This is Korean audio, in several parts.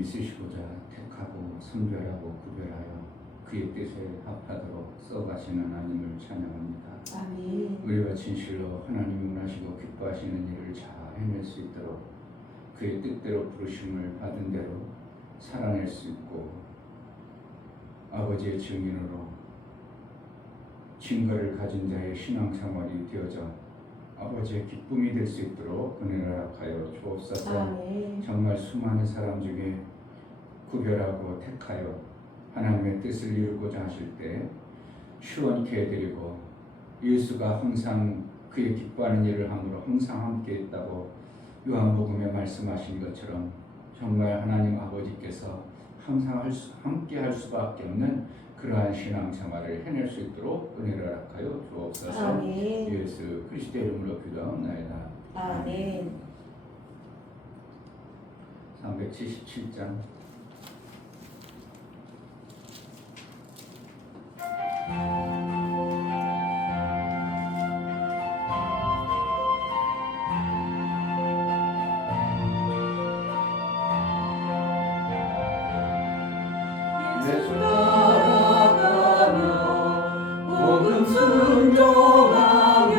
친히 쓰시고자 택하고 선별하고 구별하여 그의 뜻에 합하도록 써가시는 하나님을 찬양합니다. 아멘. 우리가 진실로 하나님이 원하시고 기뻐하시는 일을 잘 해낼 수 있도록 그의 뜻대로 부르심을 받은 대로 살아낼 수 있고 아버지의 증인으로 증거를 가진 자의 신앙생활이 되어져 아버지의 기쁨이 될 수 있도록 은혜를 허락하여 주옵소서. 아멘. 정말 수많은 사람 중에 구별하고 택하여 하나님의 뜻을 이루고자 하실 때 시원케 해드리고 예수가 항상 그의 기뻐하는 일을 함으로 항상 함께 있다고 요한복음에 말씀하신 것처럼 정말 하나님 아버지께서 항상 함께 할 수밖에 없는 그러한 신앙생활을 해낼 수 있도록 은혜를 허락하여 주옵소서. 아멘. 예수 그리스도의 이름으로 기도하옵나이다. 아멘. 377장 예수 따라가며 복음 순종하며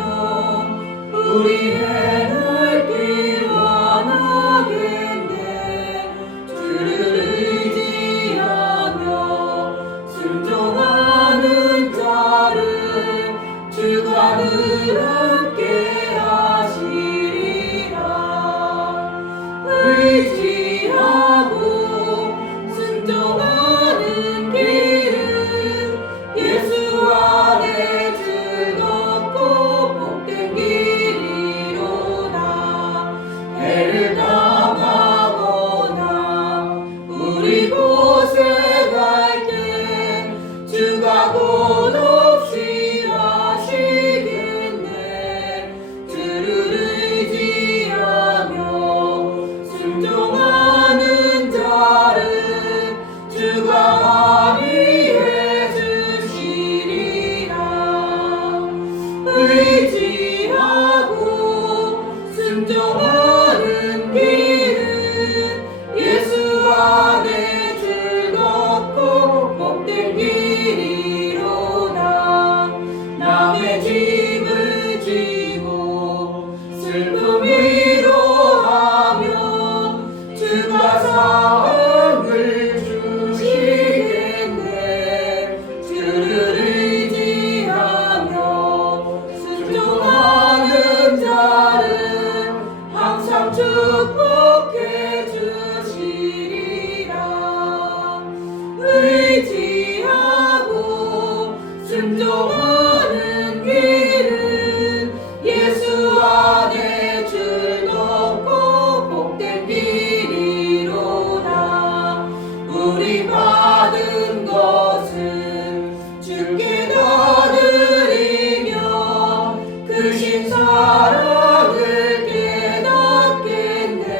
우리 행할 길 원하겠네. 주를 의지하며 순종하는 자를 주가 늘 함께 하시리라. 의지하고 순종하는 길은 예수 안에 즐겁고 복된 길이로다. 해를 당하거나 우리 곳에 갈 때 주가 곧 없이 하시겠네. 주를 의지하며 순종하는 자를 주가 합의해 주시리라. 의지하고 순종하는 길은 예수 안에 즐겁고 복된 길이로다. 남의 짐을 지고 슬픔 위로하며 주가 사랑을 주시겠네. 주를 의지하며 순종하는 자를 항상 축복해 주시리라. 의지하고 순종하는 길은 예수 안에 즐겁고 복된 길이로다. 우리 받은 것을 주께 다 드리며 크신 사랑을 깨닫겠네.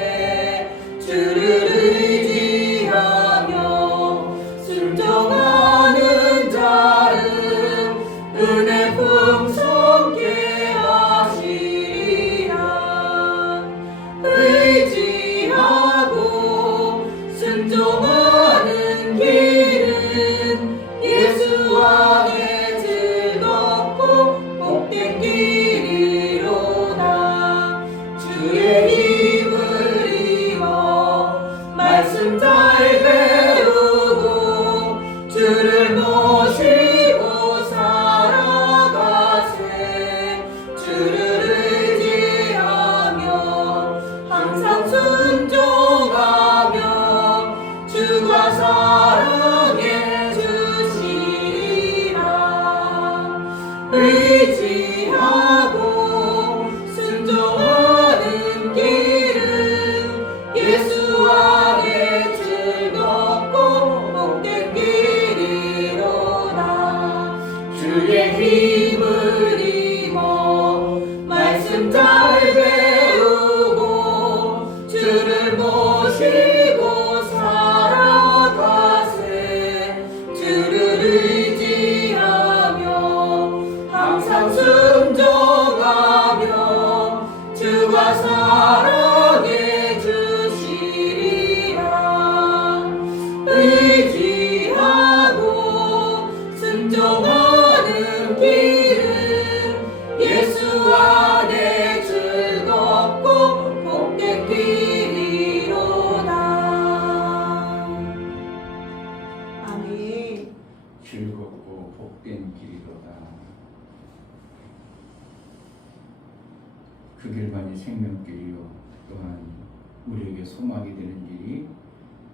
우리의 소망이 되는 길이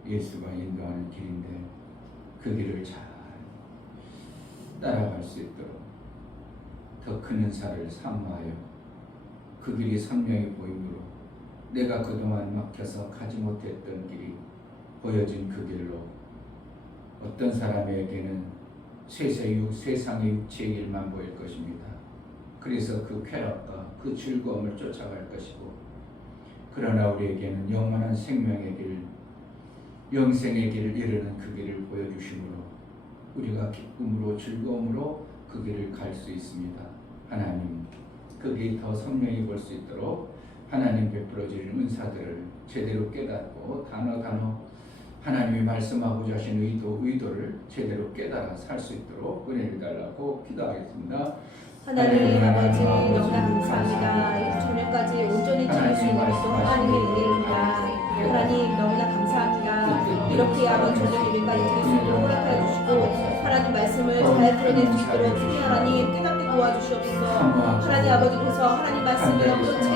예수가 인도하는 길인데 그 길을 잘 따라갈 수 있도록 더 큰 은사를 삼아하여 그 길이 선명히 보이므로 내가 그동안 막혀서 가지 못했던 길이 보여진 그 길로 어떤 사람에게는 세상의 육체의 길만 보일 것입니다. 그래서 그 쾌락과 그 즐거움을 쫓아갈 것이고, 그러나 우리에게는 영원한 생명의 길, 영생의 길을 이루는 그 길을 보여주심으로 우리가 기쁨으로 즐거움으로 그 길을 갈 수 있습니다. 하나님, 그 길이 더 선명히 볼 수 있도록 하나님 베풀어 주신 은사들을 제대로 깨닫고 단어 하나님이 말씀하고자 하신 의도를 제대로 깨달아 살 수 있도록 은혜를 달라고 기도하겠습니다. 하나님 아버지 너무나 감사합니다. 이 저녁까지 온전히 지낼 수 있는 것도 하나님의 은혜입니다. 하나님 너무나 감사합니다. 이렇게 아버지 저녁 예배까지 드릴 수 있도록 허락하여 주시고 하나님 말씀을 잘 들어낼 수 있도록 특히 하나님 깨닫게 도와주시옵소서. 하나님 아버지께서 하나님 말씀을 또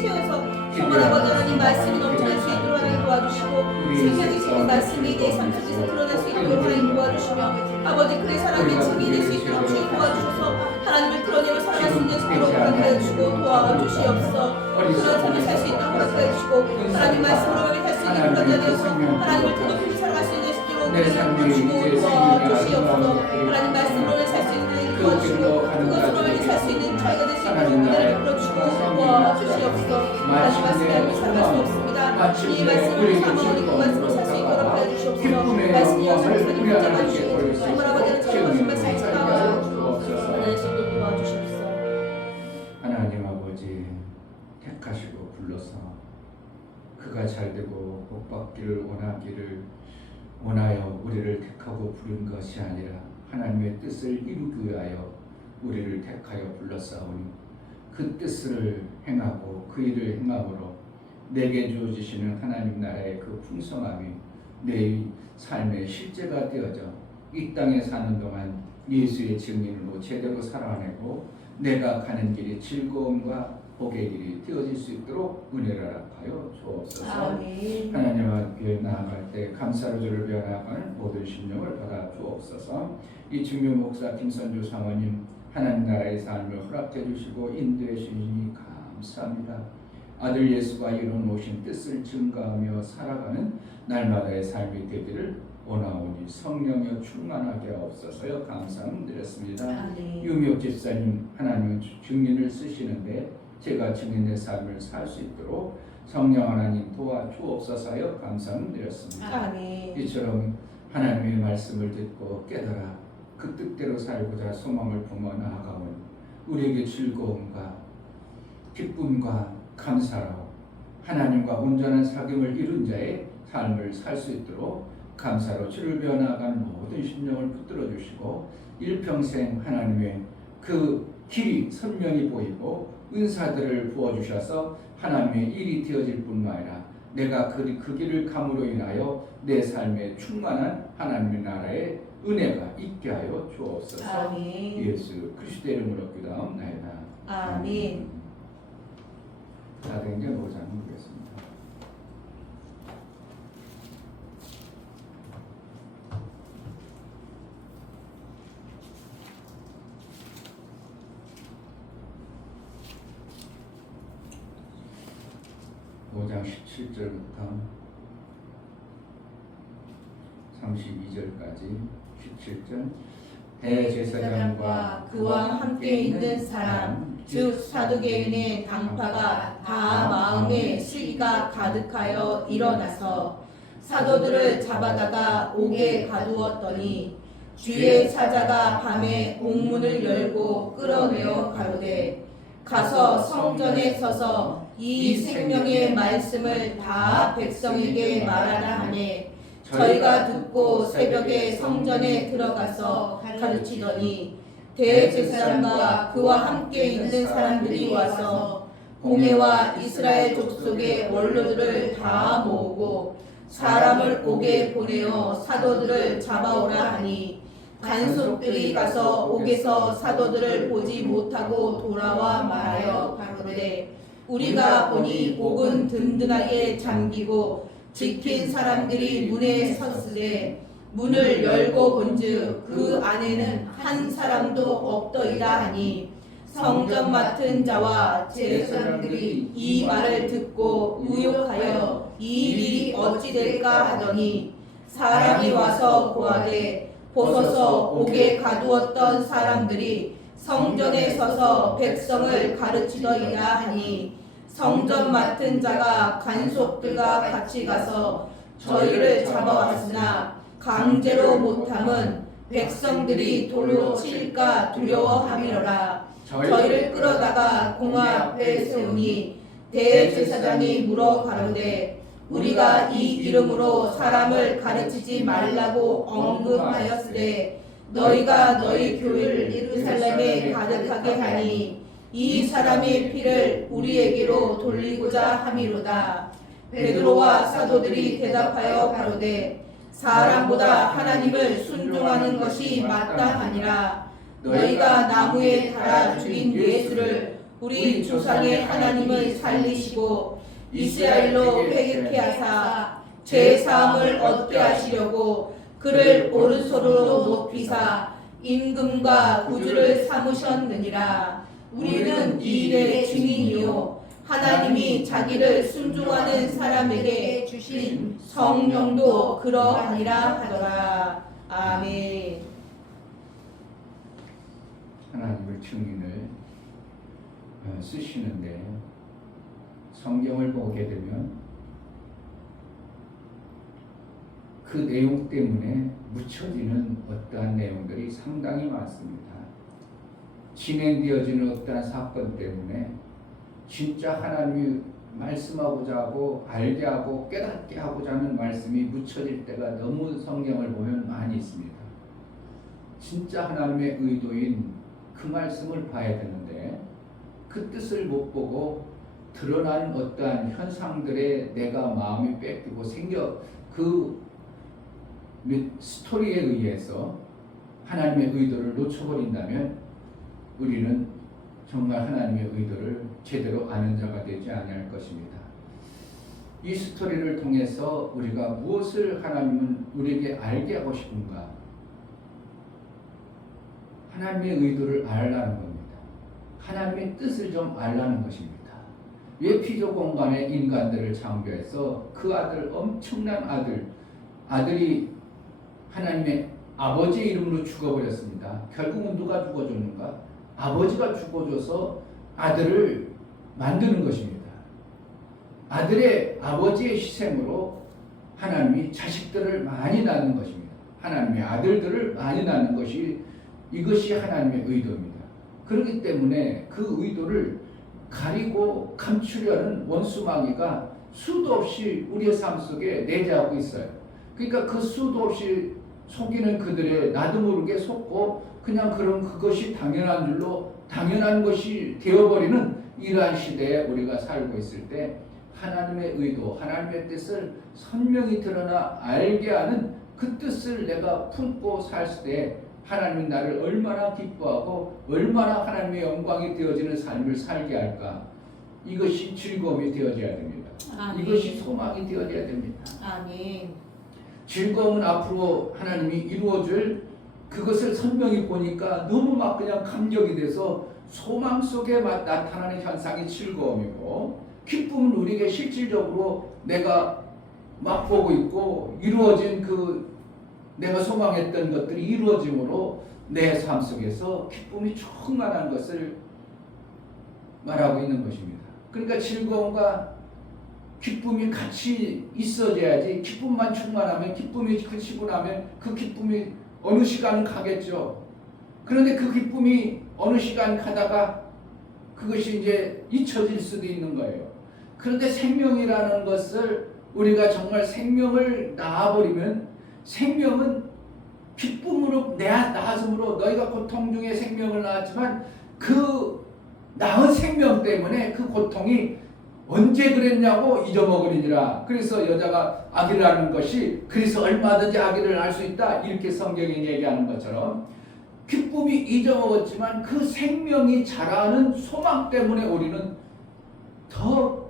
채워서 정말 아버지 하나님 말씀이 넘쳐날 수 있도록 하나님 도와주시고 생명이신 말씀이 내 삶 속에서 드러날 수 있도록 하나님 도와주시며 아버지 그의 사랑의 증인될 수 있도록 주님 도와주셔서 하나님을 드러내며 살아갈 수 있는 식으로 허락하여 주시고 도와주시옵소서. 그런 삶을 살 수 있도록 허락하여 주시고 하나님 말씀으로 살수 있는 그런 자들에서 하나님을 더 높이 살아갈 수 있는 식으로 도와주시고 도와주시옵소서. 하나님 말씀으로 살 수 있는 도와주시고 그것으로 살 수 있는 자가 될 수 있도록 은혜를 베풀어주시고 도와주시옵소서. 하나님 말씀에 알고 살아갈 수 없습니다. 이 말씀을 사모하는 그 말씀으로 살 수 있도록 하여 주시옵소서. 말씀이 영생을 사님 잡아주시고 정말 아버지는 저희 말씀 잡아주시고 도와주시옵소서. 하나님 아버지 택하시고 불러서 그가 잘되고 복받기를 원하여 우리를 택하고 부른 것이 아니라 하나님의 뜻을 이루기 위하여 우리를 택하여 불렀사오니 그 뜻을 행하고 그 일을 행함으로 내게 주어지시는 하나님 나라의 그 풍성함이 내 삶의 실제가 되어져 이 땅에 사는 동안 예수의 증인으로 제대로 살아내고 내가 가는 길이 즐거움과 복의 길이 되어질 수 있도록 은혜를 허락하여 주옵소서. 아멘. 하나님 앞에 나아갈 때 감사로 주를 배워나가는 모든 심령을 받아 주옵소서. 이 증명 목사 김선주 사모님 하나님 나라의 삶을 허락해 주시고 인도해 주시니 감사합니다. 아들 예수가 이루어놓으신 뜻을 증거하며 살아가는 날마다의 삶이 되기를 원하오니 성령여 충만하게 하옵소서요. 감사드렸습니다. 유미옥 집사님 하나님은 증인을 쓰시는데 제가 증인의 삶을 살 수 있도록 성령 하나님 도와주옵소서요. 감사드렸습니다. 이처럼 하나님의 말씀을 듣고 깨달아 그 뜻대로 살고자 소망을 품어 나아가온 우리에게 즐거움과 기쁨과 감사로 하나님과 온전한 사귐을 이룬 자의 삶을 살 수 있도록 감사로 주를 배워 나아가는 모든 심령을 붙들어 주시고 일평생 하나님의 그 길이 선명히 보이고 은사들을 부어주셔서 하나님의 일이 되어질 뿐만 아니라 내가 그 길을 감으로 인하여 내 삶에 충만한 하나님의 나라의 은혜가 있게 하여 주옵소서. 예수 그리스도의 이름으로 기도하옵나이다. 아멘. 사도행전 5장 보겠습니다. (5장 17절부터 32절까지) 17절 대제사장과 그와 함께 있는 사람 즉 사두개인의 당파가 다 마음에 시기가 가득하여 일어나서 사도들을 잡아다가 옥에 가두었더니 주의 사자가 밤에 옥문을 열고 끌어내어 가로되 가서 성전에 서서 이 생명의 말씀을 다 백성에게 말하라 하매 저희가 듣고 새벽에 성전에 들어가서 가르치더니 대제사장과 그와 함께 있는 사람들이 와서 공회와 이스라엘 족속의 원로들을 다 모으고 사람을 옥에 보내어 사도들을 잡아오라 하니 간속들이 가서 옥에서 사도들을 보지 못하고 돌아와 말하여 가로되 우리가 보니 옥은 든든하게 잠기고 지킨 사람들이 문에 섰으되 문을 열고 본즉 그 안에는 한 사람도 없더이다 하니 성전 맡은 자와 제사장들이 이 말을 듣고 의욕하여 이 일이 어찌 될까 하더니 사람이 와서 고하되 보소서 옥에 가두었던 사람들이 성전에 서서 백성을 가르치더이다 하니 성전 맡은 자가 간속들과 같이 가서 저희를 잡아왔으나 강제로 못함은 백성들이 돌로 칠까 두려워함이로라. 저희를 끌어다가 공회 앞에 세우니 대제사장이 물어 가로되 우리가 이 이름으로 사람을 가르치지 말라고 언급하였으되 너희가 너희 교회를 예루살렘에 가득하게 하니 이 사람의 피를 우리에게로 돌리고자 함이로다. 베드로와 사도들이 대답하여 가로되 사람보다 하나님을 순종하는 것이 마땅하니라. 너희가 나무에 달아 죽인 예수를 우리 조상의 하나님을 살리시고 이스라엘로 회개케 하사 죄 사함을 얻게 하시려고 그를 오른손으로 높이사 임금과 구주를 삼으셨느니라. 우리는 이 일의 증인이요 하나님이 자기를 순종하는 사람에게 주신 성령도 그러하니라 하더라. 아멘. 하나님을 증인을 쓰시는데 성경을 보게 되면 그 내용 때문에 묻혀지는 어떠한 내용들이 상당히 많습니다. 진행되어지는 어떠한 사건 때문에 진짜 하나님이 말씀하고자 하고 알게 하고 깨닫게 하고자 하는 말씀이 묻혀질 때가 너무 성경을 보면 많이 있습니다. 진짜 하나님의 의도인 그 말씀을 봐야 되는데 그 뜻을 못 보고 드러나는 어떠한 현상들에 내가 마음이 뺏기고 그 스토리에 의해서 하나님의 의도를 놓쳐버린다면 우리는 정말 하나님의 의도를 제대로 아는 자가 되지 아니할 것입니다. 이 스토리를 통해서 우리가 무엇을 하나님은 우리에게 알게 하고 싶은가? 하나님의 의도를 알라는 겁니다. 하나님의 뜻을 좀 알라는 것입니다. 왜 피조 공간에 인간들을 창조해서 그 아들, 엄청난 아들이 하나님의 아버지의 이름으로 죽어버렸습니다. 결국은 누가 죽어줬는가? 아버지가 죽어줘서 아들을 만드는 것입니다. 아버지의 희생으로 하나님이 자식들을 많이 낳는 것입니다. 하나님의 아들들을 많이 낳는 이것이 하나님의 의도입니다. 그렇기 때문에 그 의도를 가리고 감추려는 원수마귀가 수도 없이 우리의 삶 속에 내재하고 있어요. 그러니까 그 수도 없이 속이는 그들의 나도 모르게 속고 그냥 그것이 당연한 것이 되어버리는 이러한 시대에 우리가 살고 있을 때 하나님의 의도, 하나님의 뜻을 선명히 드러나 알게 하는 그 뜻을 내가 품고 살 때 하나님은 나를 얼마나 기뻐하고 얼마나 하나님의 영광이 되어지는 삶을 살게 할까? 이것이 즐거움이 되어져야 됩니다. 아멘. 이것이 소망이 되어져야 됩니다. 아멘. 즐거움은 앞으로 하나님이 이루어줄 그것을 선명히 보니까 너무 막 그냥 감격이 돼서 소망 속에 나타나는 현상이 즐거움이고, 기쁨은 우리에게 실질적으로 내가 맛보고 있고 이루어진 내가 소망했던 것들이 이루어짐으로 내 삶 속에서 기쁨이 충만한 것을 말하고 있는 것입니다. 그러니까 즐거움과 기쁨이 같이 있어져야지. 기쁨만 충만하면, 기쁨이 그치고 나면 그 기쁨이 어느 시간 가겠죠. 그런데 그 기쁨이 어느 시간 가다가 그것이 이제 잊혀질 수도 있는 거예요. 그런데 생명이라는 것을 우리가 정말 생명을 낳아버리면, 생명은 기쁨으로 낳았으므로 너희가 고통 중에 생명을 낳았지만 그 낳은 생명 때문에 그 고통이 언제 그랬냐고 잊어먹으리니라. 그래서 여자가 아기를 낳는 것이 그래서 얼마든지 아기를 낳을 수 있다, 이렇게 성경이 얘기하는 것처럼 기쁨이 잊어먹었지만 그 생명이 자라는 소망 때문에 우리는 더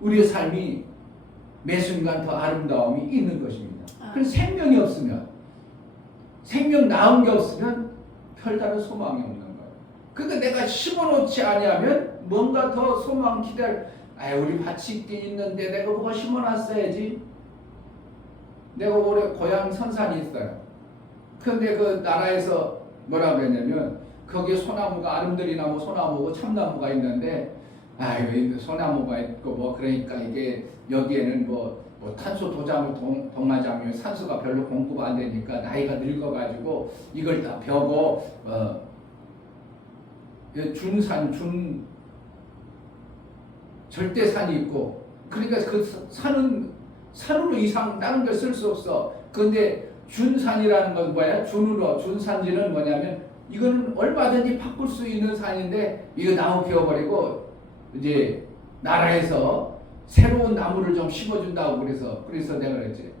우리의 삶이 매 순간 더 아름다움이 있는 것입니다. 그래서 생명이 없으면, 생명 나온 게 없으면 별다른 소망이 없는 거예요. 그러니까 내가 심어놓지 아니하면 뭔가 더 소망 기다려. 우리 밭이 있긴 있는데 내가 뭐가 심어놨어야지. 내가 올해 고향 선산이 있어요. 그런데 그 나라에서 뭐라 그랬냐면 거기에 소나무가 아름드리 나무, 소나무고 참나무가 있는데 소나무가 있고 뭐 그러니까 이게 여기에는 뭐 탄소 도장을 동하자면 산소가 별로 공급가 안 되니까 나이가 늙어가지고 이걸 다 벼고 준산 절대산이 있고 그러니까 그 산으로 이상 다른 걸 쓸 수 없어. 그런데 준산이라는 건 뭐야? 준산지는 뭐냐면 이거는 얼마든지 바꿀 수 있는 산인데 이거 나무 베어버리고 이제 나라에서 새로운 나무를 좀 심어준다고 그래서 내가 그랬지.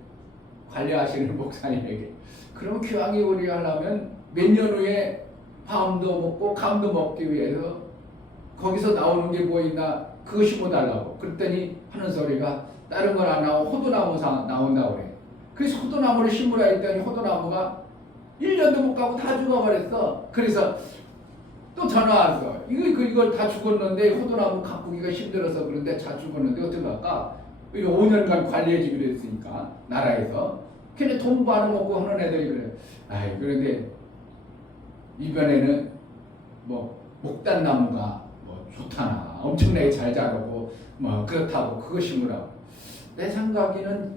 관리하시는 목사님에게. 그럼 교황이 우리 하려면 몇 년 후에 밤도 먹고 감도 먹기 위해서 거기서 나오는 게 뭐 있나 그거 심어달라고. 그랬더니 하는 소리가 다른 건 안 나오고 호두나무 나온다고 그래. 그래서 호두나무를 심으라 했더니 호두나무가 1년도 못 가고 다 죽어버렸어. 그래서 또 전화 왔어. 이걸 다 죽었는데 호두나무 가꾸기가 힘들어서 그런데 다 죽었는데 어떻게 할까? 5년간 관리해주기로 했으니까 나라에서. 근데 돈 벌어먹고 하는 애들이 그래. 그런데 이번에는 뭐 목단나무가 뭐 좋다나 엄청나게 잘 자라고 뭐 그렇다고 그거 심으라고. 내 생각에는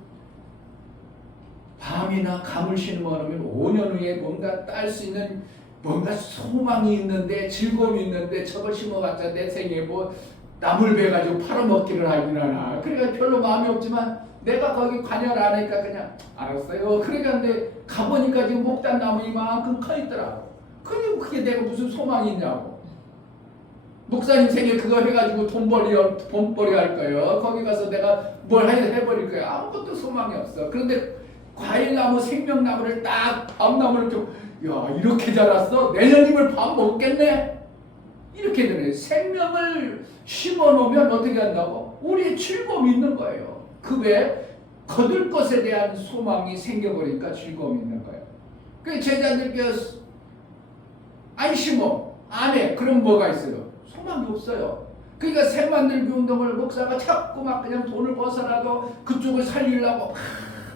밤이나 감을 심어놓으면 5년 후에 뭔가 딸 수 있는 뭔가 소망이 있는데 즐거움이 있는데 저걸 심어봤자 내 생에 뭐 나물 베가지고 팔아먹기를 하긴 하나. 그러니까 별로 마음이 없지만 내가 거기 관여를 안 하니까 그냥 알았어요. 그러니까 근데 가보니까 지금 목단나무 이만큼 커있더라고. 그게 내가 무슨 소망이 있냐고. 목사님 생일 그거 해가지고 돈벌이 할 거예요. 거기 가서 내가 뭘 해버릴 거예요. 아무것도 소망이 없어. 그런데 과일나무, 생명나무를 딱 밤나무를 좀 이렇게 자랐어? 내년이면 밥 먹겠네? 이렇게 되네. 생명을 심어놓으면 어떻게 한다고? 우리의 즐거움이 있는 거예요. 그 외에 거둘 것에 대한 소망이 생겨버리니까 즐거움이 있는 거예요. 그 제자들께 안 심어, 안 해. 그럼 뭐가 있어요? 소망이 없어요. 그러니까 새 만들기 운동을 목사가 자꾸 막 그냥 돈을 벗어나도 그쪽을 살리려고 막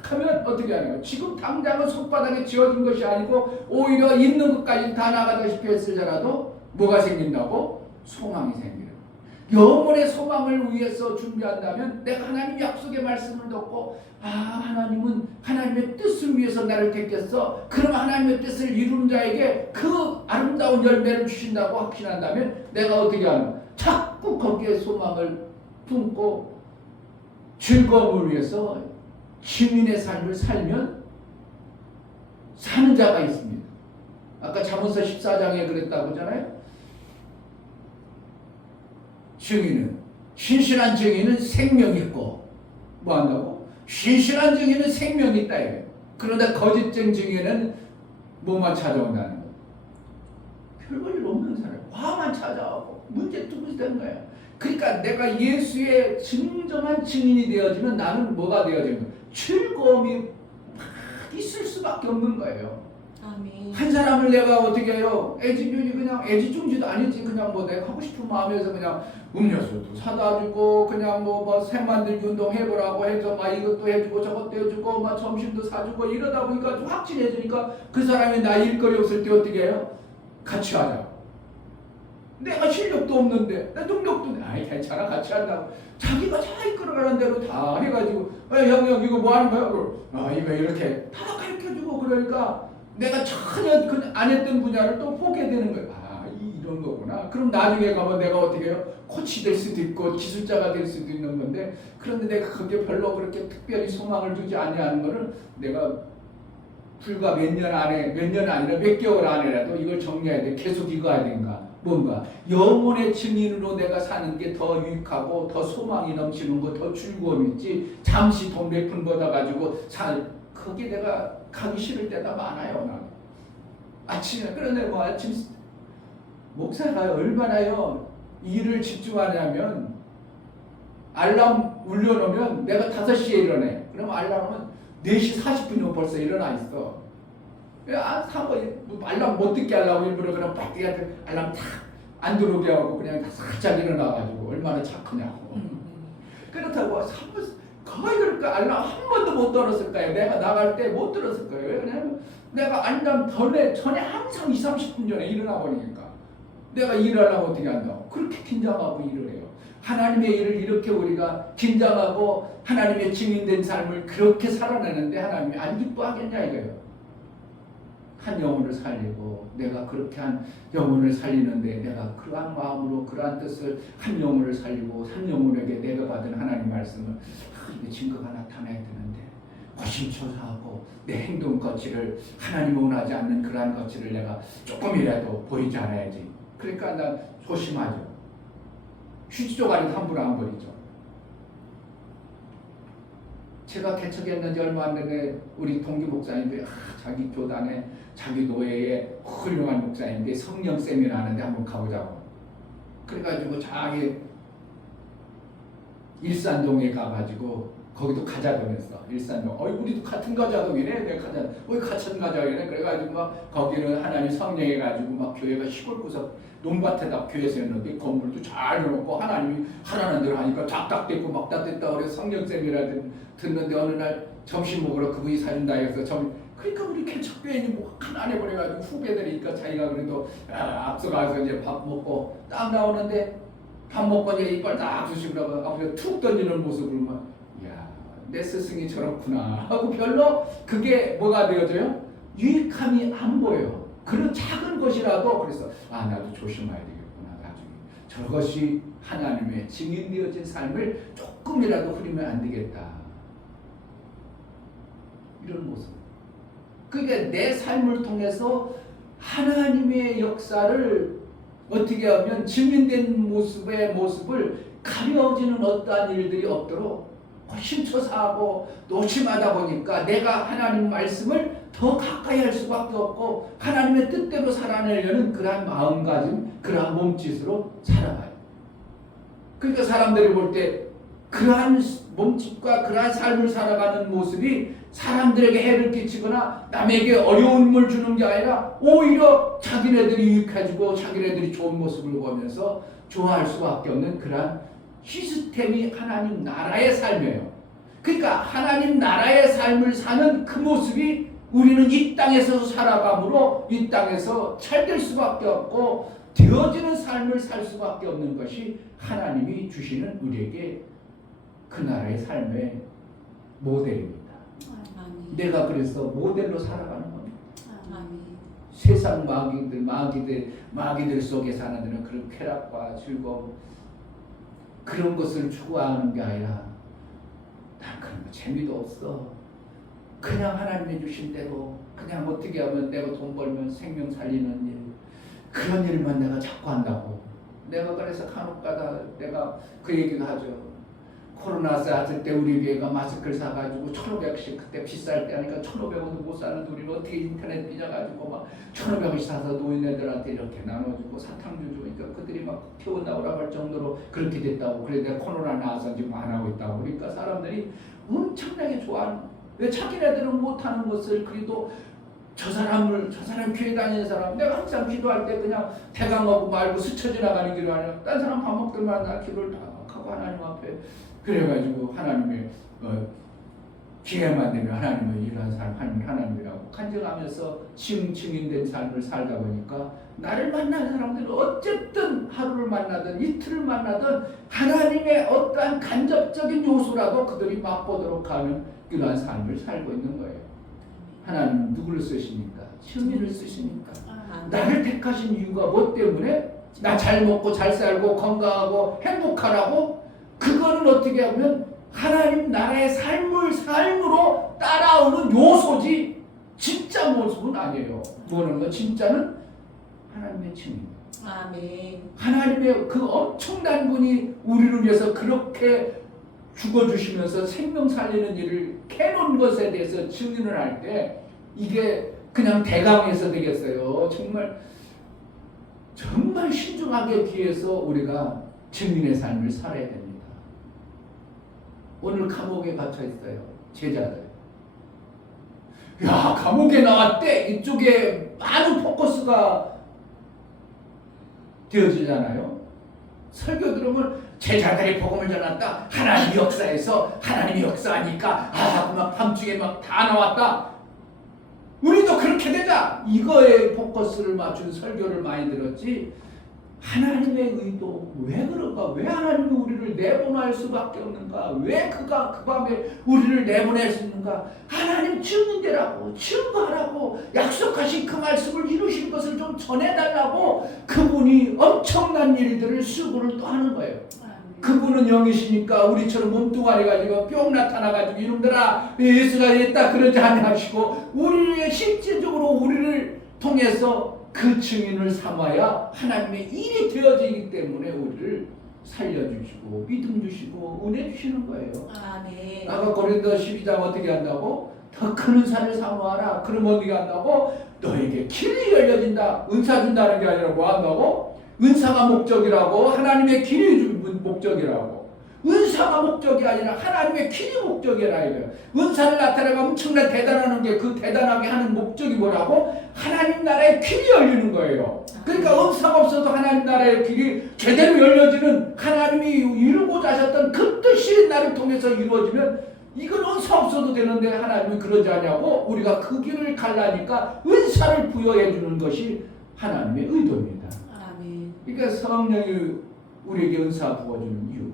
하면 어떻게 하나요? 지금 당장은 손바닥에 지어진 것이 아니고 오히려 있는 것까지 다 나가다시피 했을지라도 뭐가 생긴다고? 소망이 생기는. 영혼의 소망을 위해서 준비한다면 내가 하나님 약속의 말씀을 듣고 하나님은 하나님의 뜻을 위해서 나를 택했어. 그럼 하나님의 뜻을 이루는 자에게 그 아름다운 열매를 주신다고 확신한다면 내가 어떻게 하는? 자꾸 거기에 소망을 품고 즐거움을 위해서 증인의 삶을 살면 사는 자가 있습니다. 아까 잠언서 14장에 그랬다고 하잖아요. 증인은 신실한 증인은 생명이 있고 뭐 한다고? 신실한 증인은 생명이 있다 이래요. 그런데 거짓된 증인은 뭐만 찾아온다는 거예요. 별볼일 없는 사람 화만 찾아오고 문제 두고 되는 거예요. 그러니까 내가 예수의 진정한 증인이 되어지면 나는 뭐가 되어지는 거예요? 즐거움이 막 있을 수밖에 없는 거예요. 아멘. 한 사람을 내가 어떻게 해요? 애지중지도 아니지. 그냥 뭐 내가 하고 싶은 마음에서 그냥 음료수도 사다 주고 그냥 뭐 새 만들기 운동 해보라고 해서 막 이것도 해주고 저것도 해주고 막 점심도 사주고 이러다 보니까 좀 확진해지니까 그 사람이 나 일거리 없을 때 어떻게 해요? 같이 하자. 내가 실력도 없는데 내 능력도 괜찮아 같이 한다고 자기가 다 이끌어가는 대로 다 해가지고 형 이거 뭐 하는 거야? 이거 이렇게 다 가르쳐주고 그러니까 내가 전혀 안 했던 분야를 또 보게 되는 거예요. 이런 거구나. 그럼 나중에 가면 내가 어떻게 해요? 코치 될 수도 있고 기술자가 될 수도 있는 건데 그런데 내가 그게 별로 그렇게 특별히 소망을 두지 않냐는 거를 내가 불과 몇 년 아니라 몇 개월 안에라도 이걸 정리해야 돼. 계속 이거 해야 된가? 뭔가 영혼의 증인으로 내가 사는 게 더 유익하고 더 소망이 넘치는 거 더 즐거움 있지. 잠시 돈 몇 푼 받아가지고 그게 내가 가기 싫을 때가 많아요. 나. 아침에 그런데 뭐 목사가 얼마나요 일을 집중하냐면 알람 울려놓으면 내가 5시에 일어나요. 그럼 알람은 4시 40분이면 벌써 일어나 있어. 알람 못 듣게 하려고 일부러 그냥 빠뜨게 알람 탁 안 들어오게 하고 그냥 살짝 일어나가지고 얼마나 착하냐고. 그렇다고 거의 그럴까 알람 한 번도 못 들었을 거예요. 내가 나갈 때 못 들었을 거예요. 왜냐면 내가 알람 전에 항상 20-30분 전에 일어나 버리니까 내가 일을 하려고 어떻게 한다고 그렇게 긴장하고 일을 해요. 하나님의 일을 이렇게 우리가 긴장하고 하나님의 증인된 삶을 그렇게 살아내는데 하나님이 안 기뻐하겠냐 이거예요. 한 영혼을 살리고 내가 그렇게 한 영혼을 살리는데 내가 그러한 마음으로 그러한 뜻을 한 영혼을 살리고 한 영혼에게 내가 받은 하나님 말씀을 이게 증거가 나타나야 되는데 고심초사하고 내 행동 거치를 하나님이 원하지 않는 그러한 거치를 내가 조금이라도 보이지 않아야지. 그러니까 나 조심하죠. 휴지 조각도 함부로 안 버리죠. 제가 개척했는지 얼마 안 전에 우리 동기 목사님들이 자기 교단에 자기 교회에 훌륭한 목사님인데 성령 세미나 하는데 한번 가보자고. 그래가지고 자기 일산동에 가가지고 거기도 가자동했어. 일산동. 우리도 같은 가자동이네. 내가 같은 가자동이네. 그래가지고 막 거기는 하나님 성령해가지고 막 교회가 시골 구석 논밭에다 교회 세웠는데 건물도 잘 해놓고 하나님이 하라는 대로 하니까 딱딱됐고 막딱됐다 그래서 성령 세미나 듣는데 어느 날 점심 먹으러 그분이 사준다 해서 그러니까 우리 개척교회니 뭐 안 해버려가지고 후배들이니까 자기가 그래도 앞서가서 이제 밥 먹고 딱 나오는데 밥 먹고 이제 이빨 딱 주시고 앞으로 툭 던지는 모습을 막 이야 내 스승이 저렇구나 하고 별로 그게 뭐가 되어져요? 유익함이 안 보여요. 그런 작은 것이라도 그래서 나도 조심해야 되겠구나. 나중에 저것이 하나님의 증인되어진 삶을 조금이라도 흐리면 안 되겠다. 이런 모습. 그게 내 삶을 통해서 하나님의 역사를 어떻게 하면 증인된 모습을 가려지는 어떠한 일들이 없도록 심초사하고 노심하다 보니까 내가 하나님 말씀을 더 가까이 할 수밖에 없고 하나님의 뜻대로 살아내려는 그러한 마음가짐, 그러한 몸짓으로 살아가요. 그러니까 사람들이 볼 때 그러한 몸짓과 그러한 삶을 살아가는 모습이 사람들에게 해를 끼치거나 남에게 어려움을 주는 게 아니라 오히려 자기네들이 유익해지고 자기네들이 좋은 모습을 보면서 좋아할 수밖에 없는 그러한 시스템이 하나님 나라의 삶이에요. 그러니까 하나님 나라의 삶을 사는 그 모습이 우리는 이 땅에서 살아감으로 이 땅에서 잘 될 수밖에 없고 되어지는 삶을 살 수밖에 없는 것이 하나님이 주시는 우리에게 그 나라의 삶의 모델입니다. 내가 그래서 모델로 살아가는 겁니다. 세상 마귀들 속에 사는 데는 그런 쾌락과 즐거움 그런 것을 추구하는 게 아니라 난 그런 거 재미도 없어. 그냥 하나님이 주신 대로 그냥 어떻게 하면 내가 돈 벌면 생명 살리는 일 그런 일만 내가 자꾸 한다고. 내가 그래서 간혹가다 내가 그 얘기도 하죠. 코로나 왔을 때 우리 교회가 마스크를 사가지고 1,500원씩 그때 비쌀 때 하니까 1,500원도 못 사는데 우리는 어떻게 인터넷 빚어가지고 막 1,500원씩 사서 노인네들한테 이렇게 나눠주고 사탕주 주니까 그들이 막 튀어나오라고 할 정도로 그렇게 됐다고. 그래 내가 코로나 나와서 지금 안 하고 있다고. 그러니까 사람들이 엄청나게 좋아하는. 왜 자기네들은 못하는 것을 그래도 저 사람 교회 다니는 사람 내가 항상 기도할 때 그냥 대강하고 말고 스쳐 지나가는 기도 아니라 딴 사람 밥 먹들만 나 기도를 다 하고 하나님 앞에 그래가지고 하나님의 기회만 되면 하나님의 일한 삶 하나님이라고 간증하면서 증인된 삶을 살다 보니까 나를 만나는 사람들은 어쨌든 하루를 만나든 이틀을 만나든 하나님의 어떠한 간접적인 요소라도 그들이 맛보도록 하는 그러한 삶을 살고 있는 거예요. 하나님은 누구를 쓰십니까? 증인을 쓰십니까? 나를 택하신 이유가 뭐 때문에? 나 잘 먹고 잘 살고 건강하고 행복하라고? 그거는 어떻게 하면 하나님 나라의 삶으로 따라오는 요소지 진짜 모습은 아니에요. 뭐는 거 진짜는 하나님의 증인. 아멘. 하나님의 그 엄청난 분이 우리를 위해서 그렇게 죽어주시면서 생명 살리는 일을 캐놓은 것에 대해서 증인을 할 때 이게 그냥 대강에서 되겠어요. 정말 신중하게 귀해서 우리가 증인의 삶을 살아야 됩니다. 오늘 감옥에 갇혀 있어요. 제자들. 야, 감옥에 나왔대. 이쪽에 많은 포커스가 되어지잖아요. 설교 들으면 제자들이 복음을 전한다. 하나님 역사에서 하나님이 역사하니까 그만 밤중에 막 다 나왔다. 우리도 그렇게 되자. 이거에 포커스를 맞춘 설교를 많이 들었지. 하나님의 의도 왜 그런가? 왜 하나님이 우리를 내보낼 수밖에 없는가? 왜 그가 그 밤에 우리를 내보냈는가? 하나님 증인되라고 증거하라고 약속하신 그 말씀을 이루신 것을 좀 전해달라고 그분이 엄청난 일들을 수고를 또 하는 거예요. 그분은 영이시니까 우리처럼 몸뚱아리 가지고 뿅 나타나가지고 이놈들아 예수가 있다 그러지 아니하시고 우리의 실질적으로 우리를 통해서 그 증인을 삼아야 하나님의 일이 되어지기 때문에 우리를 살려주시고 믿음 주시고 은혜 주시는 거예요. 아멘. 아까 고린도 12장 어떻게 한다고? 더 큰 은사를 사모하라. 그럼 어떻게 한다고? 너에게 길이 열려진다. 은사 준다는 게 아니라 뭐 한다고? 은사가 목적이라고. 하나님의 길이 목적이라고. 은사가 목적이 아니라 하나님의 길이 목적이라 이거예요. 은사를 나타내가 엄청나게 대단한 게 그 대단하게 하는 목적이 뭐라고? 하나님 나라의 길이 열리는 거예요. 그러니까 은사가 없어도 하나님 나라의 길이 제대로 열려지는 하나님이 이루고자 하셨던 그 뜻이 나를 통해서 이루어지면 이건 은사 없어도 되는데 하나님이 그러지 않냐고 우리가 그 길을 가려니까 은사를 부여해 주는 것이 하나님의 의도입니다. 아멘. 그러니까 성령이 우리에게 은사 부어주는 이유.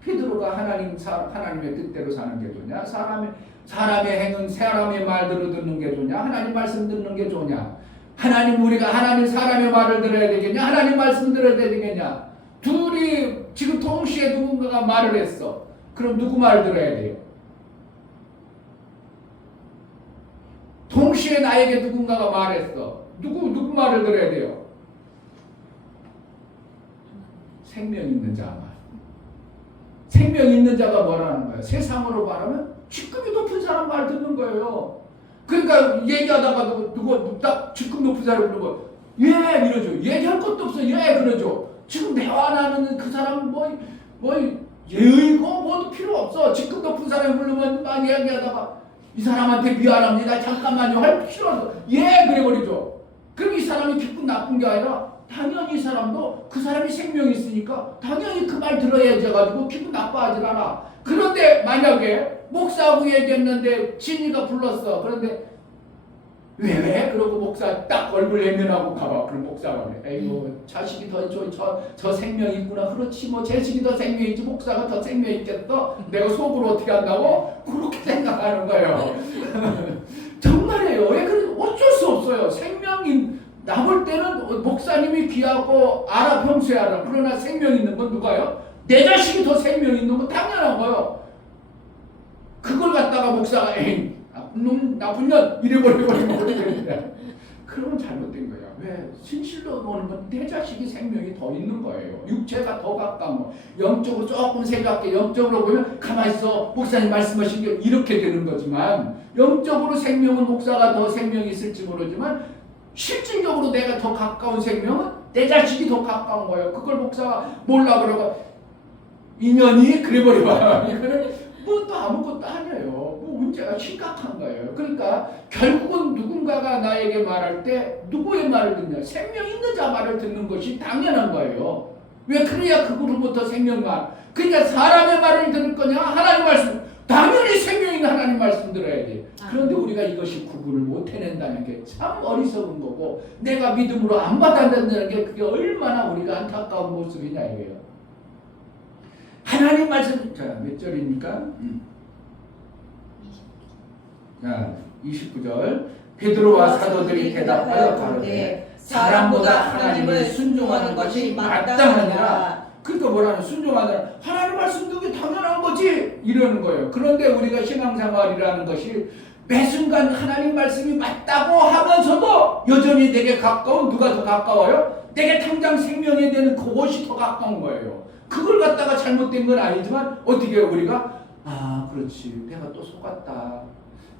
베드로가 하나님의 뜻대로 사는 게 좋냐? 사람의 행은 사람의 말대로 듣는 게 좋냐? 하나님 말씀 듣는 게 좋냐? 우리가 사람의 말을 들어야 되겠냐? 하나님 말씀 들어야 되겠냐? 둘이 지금 동시에 누군가가 말을 했어. 그럼 누구 말 들어야 돼요? 동시에 나에게 누군가가 말했어. 누구 말을 들어야 돼요? 생명 있는 자 말. 생명 있는 자가 뭐라는 거예요? 세상으로 말하면 직급이 높은 사람 말 듣는 거예요. 그러니까 얘기하다가 딱 직급 높은 사람 부르고 예 이러죠. 얘기할 것도 없어. 예 그러죠. 지금 대화하는 그 사람 뭐 예의고 뭐도 필요 없어. 직급 높은 사람 부르면 막 얘기하다가 이 사람한테 미안합니다. 잠깐만요. 할 필요 없어. 예 그래버리죠. 그럼 이 사람이 기쁜 나쁜 게 아니라 당연히 이 사람도 그 사람이 생명이 있으니까 당연히 그 말 들어야지 해가지고 기분 나빠하지 않아. 그런데 만약에 목사하고 얘기했는데 진이가 불렀어. 그런데 왜? 그러고 목사 딱 얼굴 내면하고 가봐. 그럼 목사가 에이구 자식이 저 생명이 있구나. 그렇지 뭐 자식이 더 생명이 있지 목사가 더 생명이 있겠어? 내가 속으로 어떻게 한다고? 그렇게 생각하는 거예요. 정말이에요. 왜 그래? 어쩔 수 없어요. 생명인 나 볼 때는 목사님이 귀하고 알아 평소에 알아. 그러나 생명 있는 건 누가요? 내 자식이 더 생명 있는 건 당연한 거예요. 그걸 갖다가 목사가 에이 나쁜 년 이래버리면 어떻게 되냐. 그러면 잘못된 거야. 왜? 진실로 보는 건 내 자식이 생명이 더 있는 거예요. 육체가 더 가까운 거. 영적으로 조금 생각해. 영적으로 보면 가만히 있어. 목사님 말씀하신 게 이렇게 되는 거지만 영적으로 생명은 목사가 더 생명이 있을지 모르지만 실질적으로 내가 더 가까운 생명은 내 자식이 더 가까운 거예요. 그걸 목사가 몰라 그러고 인연이 그래버려. 이거는 뭐 또 아무것도 아니에요. 뭐 문제가 심각한 거예요. 그러니까 결국은 누군가가 나에게 말할 때 누구의 말을 듣냐? 생명 있는 자 말을 듣는 것이 당연한 거예요. 왜? 그래야 그거로부터 생명만. 그러니까 사람의 말을 들을 거냐? 하나님 말씀. 당연히 생명 있는 하나님 말씀 들어야지. 그런데 우리가 이것이 구분을 못 해낸다는 게 참 어리석은 거고 내가 믿음으로 안 받아들인다는 게 그게 얼마나 우리가 안타까운 모습이냐 이거예요. 하나님 말씀 자 몇 절입니까? 자 29절 베드로와 사도들이 대답하여 가로되 사람보다 하나님을 순종하는 것이 마땅하니라. 그러니까 뭐라는 순종하느라 하나님 말씀 듣는 게 당연한 거지 이러는 거예요. 그런데 우리가 신앙생활이라는 것이 매 순간 하나님 말씀이 맞다고 하면서도 여전히 내게 가까운 누가 더 가까워요? 내게 당장 생명이 되는 그것이 더 가까운 거예요. 그걸 갖다가 잘못된 건 아니지만 어떻게 해요 우리가? 그렇지 내가 또 속았다.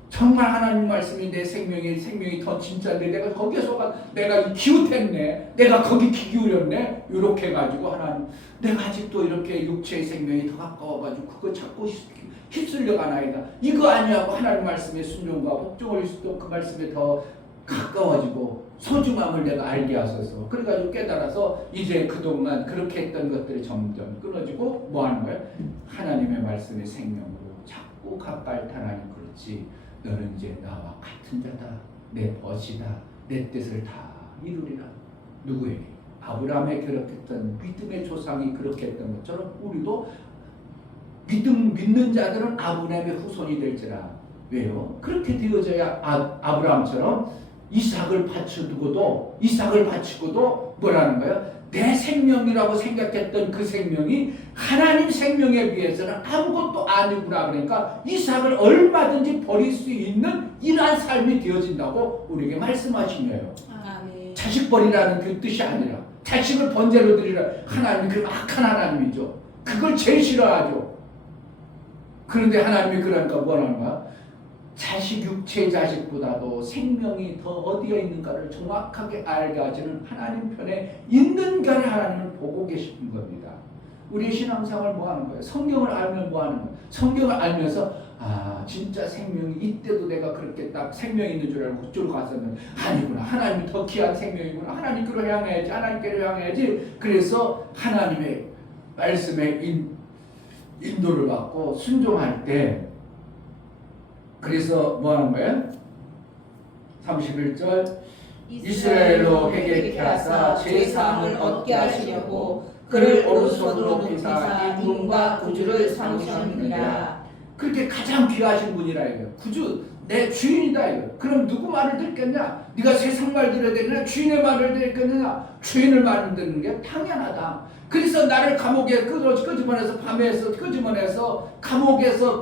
정말 하나님 말씀이 내 생명이 더 진짜인데 내가 거기에서 내가 기웃했네, 내가 거기 귀 기울였네, 이렇게 해가지고 하나님 내가 아직도 이렇게 육체의 생명이 더 가까워가지고 그거 자꾸 휩쓸려 가나이다, 이거 아니하고 하나님 말씀에 순종과 복종을 수도 그 말씀에 더 가까워지고 소중함을 내가 알게 하소서. 그래가지고 깨달아서 이제 그동안 그렇게 했던 것들이 점점 끊어지고 뭐 하는 거야? 하나님의 말씀의 생명으로 자꾸 가까이 타라니. 그렇지, 너는 이제 나와 같은 자다, 내 벗이다, 내 뜻을 다 이루리라. 누구에게? 아브라함에 그렇게 했던 믿음의 조상이 그렇게 했던 것처럼 우리도 믿는 자들은 아브라함의 후손이 될지라. 왜요? 그렇게 되어져야 아브라함처럼 이삭을 바치고도 뭐라는 거예요? 내 생명이라고 생각했던 그 생명이 하나님 생명에 비해서는 아무것도 아니구나. 그러니까 이삭을 얼마든지 버릴 수 있는 이러한 삶이 되어진다고 우리에게 말씀하신 거예요. 아멘. 자식 버리라는 그 뜻이 아니라 자식을 번제로 드리라. 하나님이 그 악한 하나님이죠. 그걸 제일 싫어하죠. 그런데 하나님이 그러니까 뭐라는 거야? 자식, 육체의 자식보다도 생명이 더 어디에 있는가를 정확하게 알게 하시는 하나님 편에 있는가를 하나님은 보고 계시는 겁니다. 우리의 신앙생활을 뭐 하는 거예요? 성경을 알면 뭐 하는 거예요? 성경을 알면서 진짜 생명이 이때도 내가 그렇게 딱 생명이 있는 줄 알고 그쪽으로 갔었는데 아니구나, 하나님이 더 귀한 생명이구나, 하나님께로 향해야지, 하나님께로 향해야지. 그래서 하나님의 말씀에 인도를 받고 순종할 때, 그래서 뭐 하는 거예요? 31절 이스라엘로 회개케 하사 죄사함을 얻게 하시려고 그를 오른손으로 높이사 인과 구주를 삼으셨느니라. 그렇게 가장 귀하신 분이라 이거예요. 구주, 내 주인이다 이거예요. 그럼 누구 말을 듣겠냐? 네가 세상 말 들어야 되느냐? 주인의 말을 듣겠느냐? 주인을 말을 듣는 게 당연하다. 그래서 나를 감옥에 끄집어내서 밤에서 끄집어내서 감옥에서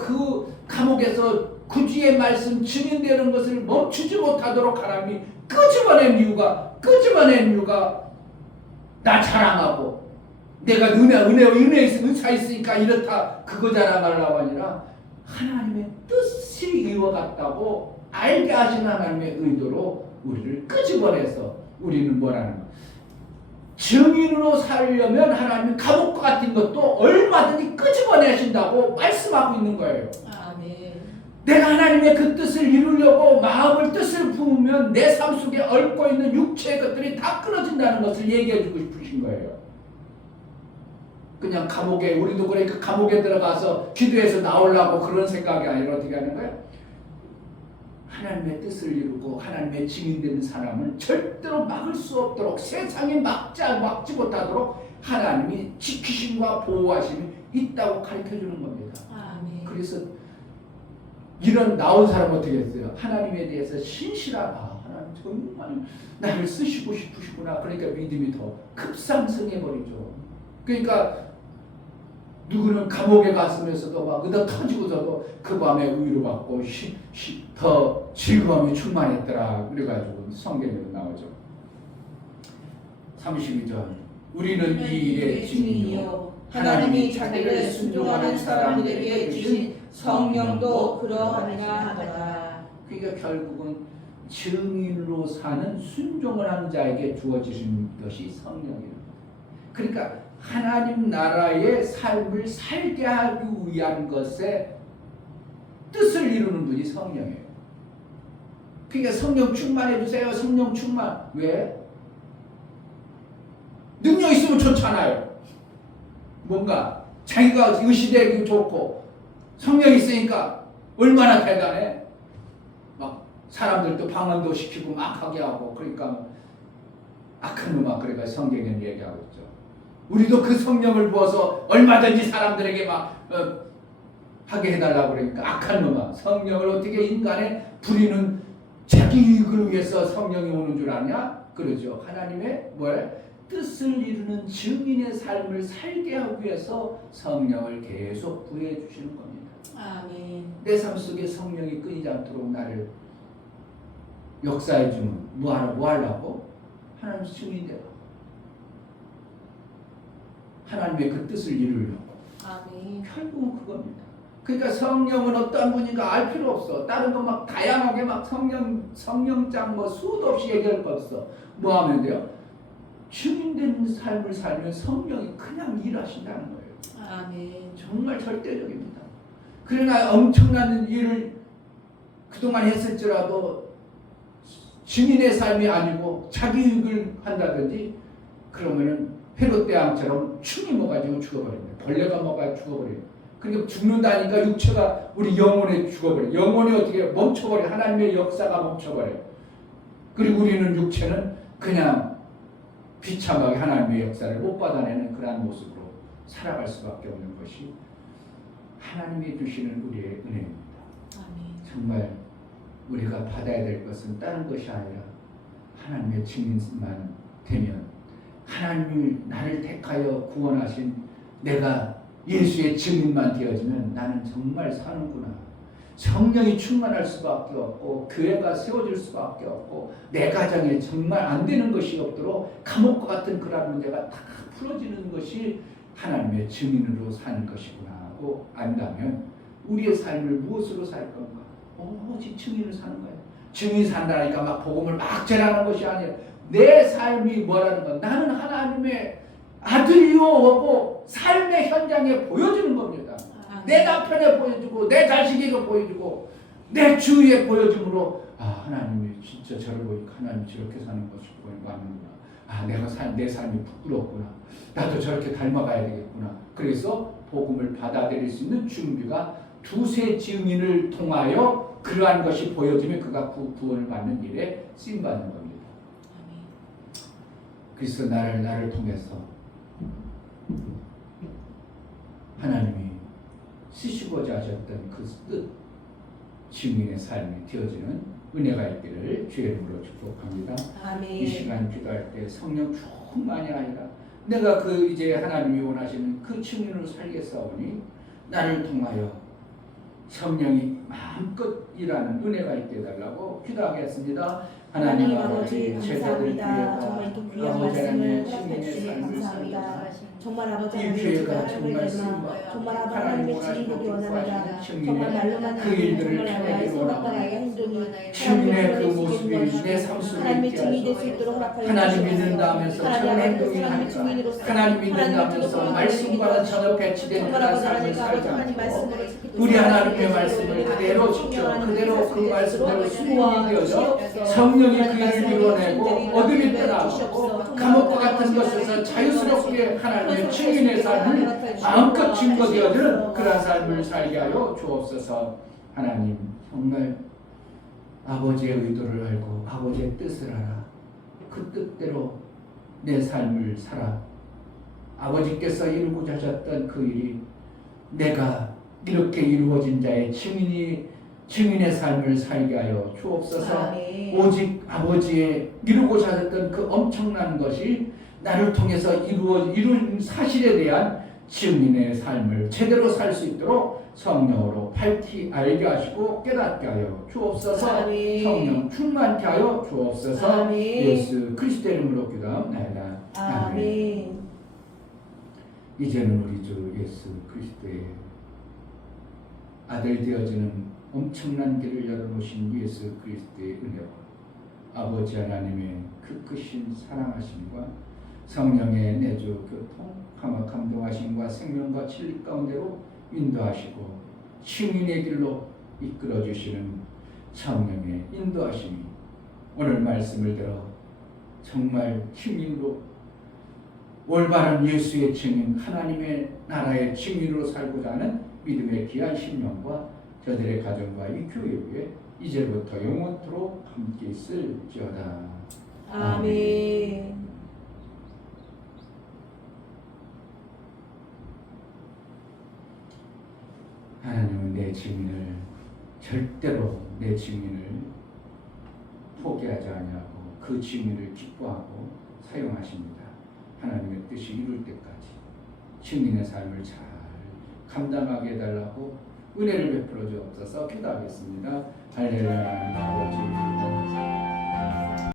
구주의 말씀 증인되는 것을 멈추지 못하도록 하나님이 끄집어낸 이유가 나 자랑하고 내가 은사 있으니까 이렇다 그거 자랑하려고 아니라 하나님의 뜻이 이루어갔다고 알게 하신 하나님의 의도로 우리를 끄집어내서 우리는 뭐라는 거야? 증인으로 살려면 하나님은 감옥 같은 것도 얼마든지 끄집어내신다고 말씀하고 있는 거예요. 아멘. 내가 하나님의 그 뜻을 이루려고 마음을 뜻을 부으면 내 삶 속에 얽고 있는 육체의 것들이 다 끊어진다는 것을 얘기해 주고 싶으신 거예요. 그냥 감옥에, 우리도 그러니까 감옥에 들어가서 기도해서 나오려고 그런 생각이 아니라 어떻게 하는 거예요? 하나님의 뜻을 이루고 하나님의 증인되는 사람은 절대로 막을 수 없도록, 세상에 막지 못하도록 하나님이 지키심과 보호하심이 있다고 가르쳐주는 겁니다. 아멘. 그래서 이런 나온 사람은 어떻게 했어요? 하나님에 대해서 신실하다. 하나님 정말 나를 쓰시고 싶으시구나. 그러니까 믿음이 더 급상승해 버리죠. 그러니까 누구는 감옥에 갔으면서도 막 의도 터지고서도 그 밤에 위로받고 더 즐거움이 충만했더라. 그래가지고 성경에도 나오죠. 32절 우리는 이 일의 증인이요 하나님이 자기를 순종하는 사람들에게 주신 성령도 그러하니라 하더라. 그러니까 결국은 증인으로 사는 순종을 하는 자에게 주어지신 것이 성령이에요. 그러니까 하나님 나라의 삶을 살게 하기 위한 것에 뜻을 이루는 분이 성령이에요. 그러니까 성령 충만해 주세요. 성령 충만. 왜? 능력 있으면 좋잖아요. 뭔가 자기가 의시되기 좋고 성령 있으니까 얼마나 대단해. 막 사람들도 방언도 시키고 막 하게 하고 그러니까 악한 놈아. 그러니까 성경에는 얘기하고 있죠. 우리도 그 성령을 부어서 얼마든지 사람들에게 막 하게 해달라고 그러니까 악한 놈아. 성령을 어떻게 인간에 부리는 자기 이익을 위해서 성령이 오는 줄 아냐? 그러죠. 하나님의 뜻을 이루는 증인의 삶을 살게 하기 위해서 성령을 계속 부여해 주시는 겁니다. 아멘. 내 삶 속에 성령이 끊이지 않도록 나를 역사해 주는 뭐 하려고? 하나님 증인되라. 하나님의 그 뜻을 이루려고. 아멘. 결국은 그겁니다. 그러니까 성령은 어떤 분인가 알 필요 없어. 다른 거 막 다양하게 막 성령장 뭐 수도 없이 얘기할 거 없어. 뭐 하면 돼요? 증인된 삶을 살면 성령이 그냥 일하신다는 거예요. 아멘. 정말 절대적입니다. 그러나 엄청난 일을 그동안 했을지라도 증인의 삶이 아니고 자기 유익을 한다든지 그러면은 헤롯 대왕처럼 충이 먹어가지고 죽어버립니다. 벌레가 먹어가지고 죽어버려요. 그러니까 죽는다니까 육체가 우리 영혼에 죽어버려요. 영혼이 어떻게 멈춰버려요. 하나님의 역사가 멈춰버려요. 그리고 우리는 육체는 그냥 비참하게 하나님의 역사를 못 받아내는 그러한 모습으로 살아갈 수밖에 없는 것이 하나님이 주시는 우리의 은혜입니다. 아멘. 정말 우리가 받아야 될 것은 다른 것이 아니라 하나님의 증인만 되면 하나님이 나를 택하여 구원하신 내가 예수의 증인만 되어지면 나는 정말 사는구나. 성령이 충만할 수밖에 없고 교회가 세워질 수밖에 없고 내 가정에 정말 안 되는 것이 없도록 감옥과 같은 그런 문제가 다 풀어지는 것이 하나님의 증인으로 사는 것이구나 하고 안다면 우리의 삶을 무엇으로 살 건가? 오직 증인을 사는 거예요. 증인 산다니까 막 복음을 막 전하는 것이 아니라 내 삶이 뭐라는 건 나는 하나님의 아들이요 하고 삶의 현장에 보여주는 겁니다. 내 남편에 보여주고 내 자식에게 보여주고 내 주위에 보여줌으로 하나님이 진짜 저를 보니까 하나님이 저렇게 사는 것이 맞는구나. 내 삶이 부끄럽구나. 나도 저렇게 닮아가야 되겠구나. 그래서 복음을 받아들일 수 있는 준비가 두세 증인을 통하여 그러한 것이 보여지면 그가 구원을 받는 일에 쓰임받는 겁니다. 그래서 나를 통해서 하나님이 쓰시고자 하셨던 그 뜻, 증인의 삶이 되어지는 은혜가 있기를 주의 이름으로 축복합니다. 아멘. 이 시간 기도할 때 성령 충만이 아니라 내가 이제 하나님이 원하시는 그 증인으로 살겠사오니 나를 통하여 성령이 마음껏 일하는 은혜가 있게 해달라고 기도하겠습니다. 하나님 아버지 제자들 감사합니다. 정말 이렇게 귀한 말씀을 허락해 주시니 감사합니다. 정말 아버지 하나님의 제자를 정말 아버지 하나님의 증인되기 원합니다. 정말 말로만 그 일들을 나의 생각과 나의 행동이 증인의 그 모습이 내 삶 속에 하나님의 있게 증인이 될 수 하시고 있도록 허락하여 하나님 믿는다면서 저런 행동이 하니까 하나님 믿는다면서 말씀과는 전혀 배치된 그런 삶을 살지 않고 우리 하나님의 말씀을 그대로 지켜 그대로 그 말씀대로 순종이 되어서 성령이 그 일을 이루어내고 어둠이 떠나고 감옥과 같은 것에서 자유스럽게 하나님의 증인의 삶을 마음껏 증거되어지는 그런 삶을 살게 하여 주옵소서. 하나님 정말 아버지의 의도를 알고 아버지의 뜻을 알아 그 뜻대로 내 삶을 살아 아버지께서 이루고자 하셨던 그 일이 내가 이렇게 이루어진 자의 증인의 삶을 살게 하여 주옵소서. 오직 아버지의 이루고자 하셨던 그 엄청난 것이 나를 통해서 이룬 사실에 대한 증인의 삶을 제대로 살 수 있도록 성령으로 밝히 알게 하시고 깨닫게 하여 주옵소서. 성령 충만케 하여 주옵소서. 예수 그리스도의 이름으로 기도합니다. 아멘. 이제는 우리 주 예수 그리스도의 아들 되어지는 엄청난 길을 열어놓으신 예수 그리스도의 은혜와 아버지 하나님의 그 크신 사랑하심과 성령의 내주 교통 감동하심과 생명과 진리 가운데로 인도하시고 증인의 길로 이끌어주시는 성령의 인도하심이 오늘 말씀을 들어 정말 증인으로 올바른 예수의 증인 하나님의 나라의 증인으로 살고자 하는 믿음의 귀한 심령과 저들의 가정과 이 교회 위에 이제부터 영원토록 함께 있을지어다. 아멘. 하나님은 내 증인을 절대로 내 증인을 포기하지 아니하고 그 증인을 기뻐하고 사용하십니다. 하나님의 뜻이 이룰 때까지 증인의 삶을 잘 감당하게 해달라고 은혜를 베풀어 주옵소서. 기도하겠습니다. 할렐루야.